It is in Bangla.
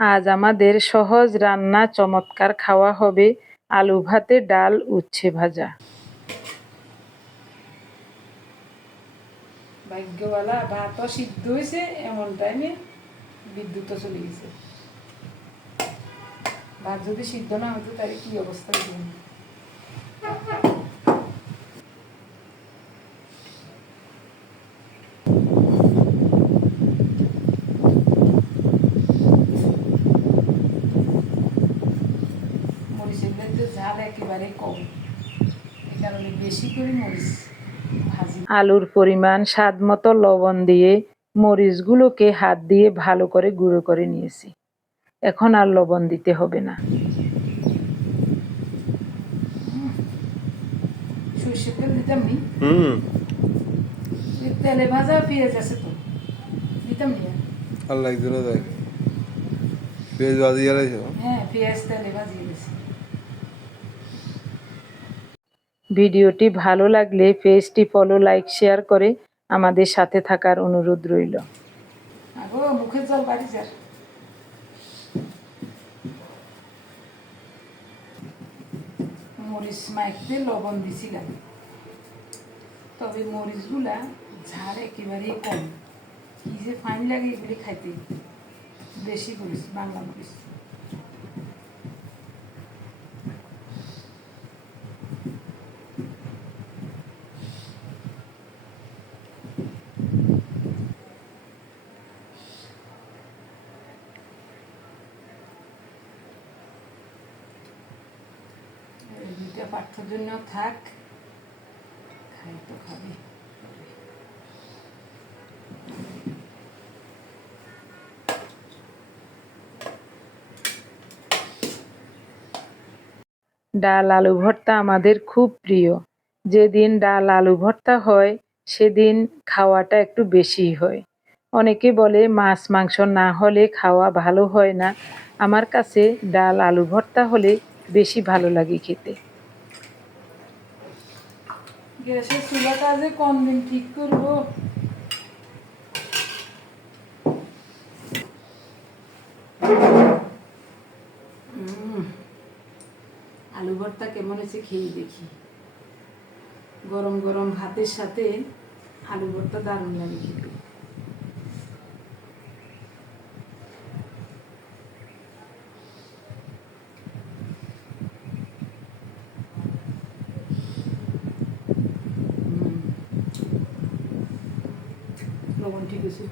আজ আমাদের সহজ রান্না চমৎকার খাওয়া হবে আলু ভাতে ডাল উচ্ছে ভাজা। ভাগ্যওয়ালা ভাতও সিদ্ধ হয়েছে, এমন টাইমে বিদ্যুৎও চলে গেছে। ভাত যদি সিদ্ধ না হতো তাহলে কি অবস্থা হতো। মরিচের মধ্যে ঝাল একেবারে কম, এই কারণে বেশি করে মরিচ ভাজি। আলুর পরিমাণ স্বাদ মতো লবণ দিয়ে মরিচগুলোকে হাত দিয়ে ভালো করে গুঁড়ো করে নিয়েছি। এখন আর লবণ দিতে হবে না। সর্ষের তেল দিতাম নি, তেলে ভাজা পেঁয়াজ আছে তো দিতাম নি। আল্লাহ একজনে দেয় পেঁয়াজ ভাজিয়ে গেছে। হ্যাঁ, পেঁয়াজ তেলে ভাজিয়ে গেছে। ভিডিওটি ভালো লাগলে পেজটি ফলো, লাইক, শেয়ার করে আমাদের সাথে থাকার অনুরোধ রইল। আগো মুখের জল বাড়ি যার। মরিচ মাইতে লবণ দিছিলাম, তবে মরিচগুলা ঝাল একেবারেই কম। কি যে ফাইন লাগে এগুলি খাইতে, বেশি মরিচ, বাংলা মরিচ। দুইটা পাঠ্যর জন্য থাক, খাই তো খাবি। ডাল আলু ভর্তা আমাদের খুব প্রিয়। যেদিন ডাল আলু ভর্তা হয় সেদিন খাওয়াটা একটু বেশি হয়। অনেকে বলে মাছ মাংস না হলে খাওয়া ভালো হয় না। আমার কাছে ডাল আলু ভর্তা হলে বেশি ভালো লাগে খেতে। গ্যাসের চুলাটা যে কোন দিন ঠিক করবো। আলু ভর্তা কেমন হয়েছে খেয়ে দেখি। গরম গরম ভাতের সাথে আলু ভর্তা দারুণ লাগে খেতে। লবণ ঠিক আছে।